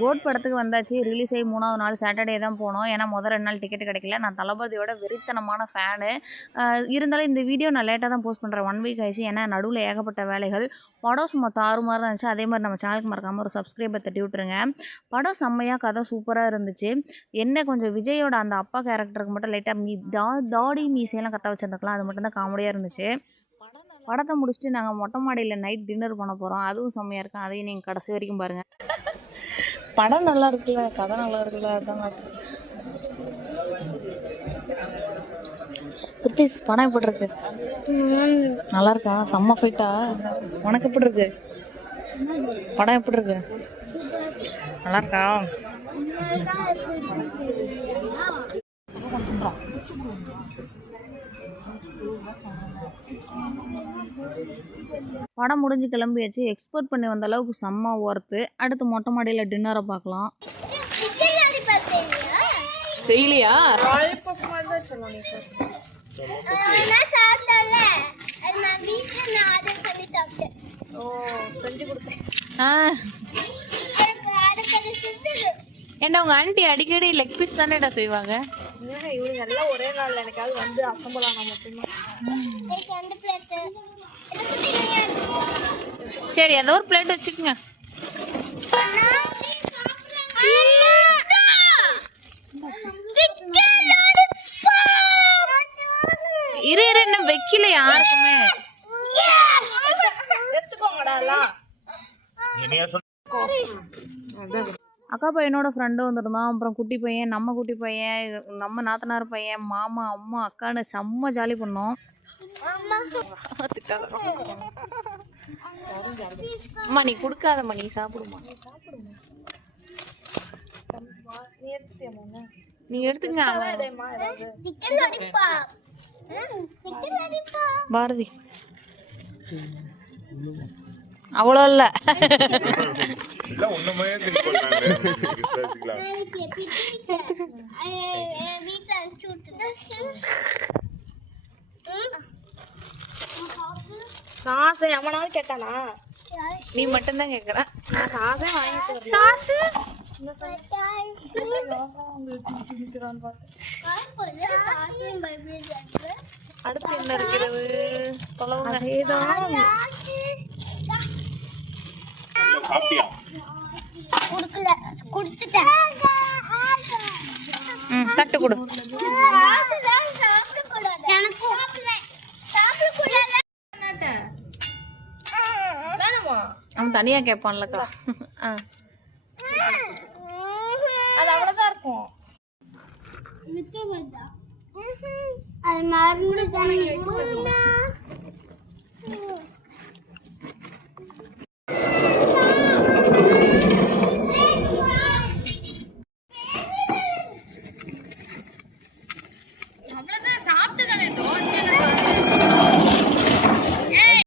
Code படத்துக்கு வந்தாச்சு. Release ஆகி 3வது நாள் சாட்டர்டே தான் போனோம். ஏன்னா முதல் 2 நாள் டிக்கெட் கிடைக்கல. நான் தளபதியோட வெறித்தனமான ஃபேனு. இருந்தாலும் இந்த வீடியோ நான் லேட்டாக தான் போஸ்ட் பண்ணுறேன். 1 வீக் ஆயிடுச்சு. ஏன்னா நடுவில் ஏகப்பட்ட வேலைகள். படம் சும்மா தாறுமாறு தான் இருந்துச்சு. அதே மாதிரி நம்ம சேனலுக்கு மறக்காமல் ஒரு சப்ஸ்கிரைபர் தட்டி விட்டுருங்க. படம் செம்மையாக, கதை சூப்பராக இருந்துச்சு. என்ன கொஞ்சம் விஜயோட அந்த அப்பா கேரக்டருக்கு மட்டும் லைட்டாக தாடி மீசையெல்லாம் கரெக்டாக வச்சுருந்துக்கலாம். அது மட்டும் தான் காமெடியாக இருந்துச்சு. படத்தை முடிச்சுட்டு நாங்கள் மொட்டை மாடியில் நைட் டின்னர் பண்ண போகிறோம். அதுவும் செம்மையாக இருக்கும். அதையும் நீங்கள் கடைசி வரைக்கும் பாருங்கள். படம் நல்லா இருக்குல்ல, கதை நல்லா இருக்குல்ல, அதான் பிரித்திஸ். படம் எப்படி இருக்கு? நல்லா இருக்கா? செம்ம ஃபைட்டா? உனக்கு எப்படி இருக்கு படம்? எப்படி இருக்கு? நல்லா இருக்கா? படம் முடிஞ்சு கிளம்பியாச்சு. எக்ஸ்போர்ட் பண்ணி வந்த அளவுக்கு செம்ம ஒர்த்து. அடுத்து மொட்டை மாடியில் டின்னரை பார்க்கலாம். தெரியலையா? ஏண்டா உங்க ஆண்டி அடிக்கடி லெக் பீஸ் தானேடா செய்வாங்க. இவங்க எல்லாம் ஒரே நாள்ல எனக்காவது வந்து அசம்பிள் ஆனா மட்டும்தான். சரி, ஏதோ ஒரு பிளேட் வச்சுக்கோங்க. இரு இன்னும் வைக்கல யாருக்குமே. அக்கா பையனோட ஃப்ரெண்டு வந்துருந்தான். அப்புறம் குட்டி பையன், நம்ம குட்டி பையன், நம்ம நாத்தனார் பையன், மாமா, அம்மா, அக்கான்னு செம்ம ஜாலி பண்ணோம். அம்மா நீ குடுக்காதம்மா, நீ சாப்பிடுமா. நீங்க எடுத்துங்க பாரதி. அவ்வளோ இல்ல. சாசை அவனாவது கேட்டானா? நீ மட்டும்தான் கேக்குற. சாசை வாங்கிட்டு சாசு அடுத்து என்ன இருக்கிறது? தொலைவுங்க. தட்டு கொடு. அவன் தனியா கேட்பான்லக்கா. அது அவ்வளவுதான் இருக்கும். அது மறந்து